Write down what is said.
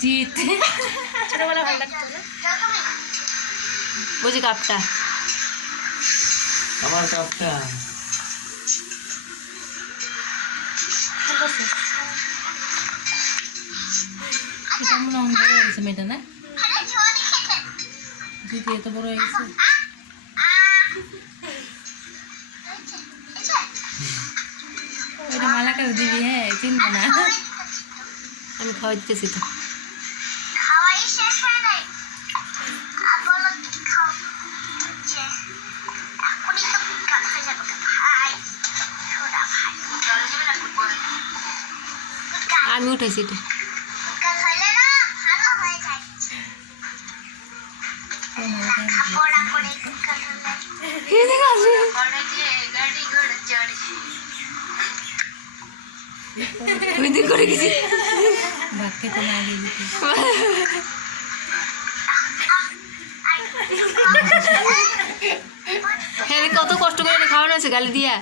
জিত ছোটবেলা ভালো লাগতো না? বুঝি কাপটা আমার কাপটা এটা মনে হয় বড় হয়ে গেছে মেয়েটা না দিদি এত বড় হয়ে গেছে ওইটা মালাকার দিবি হ্যাঁ চিনবো না আমি খাওয়া দিতেছি তো আমি উঠেছি তো করে গেছি ভাত খেতে না গিয়ে হ্যাঁ কত কষ্ট করে খাওয়ানো হয়েছে গালি দিয়া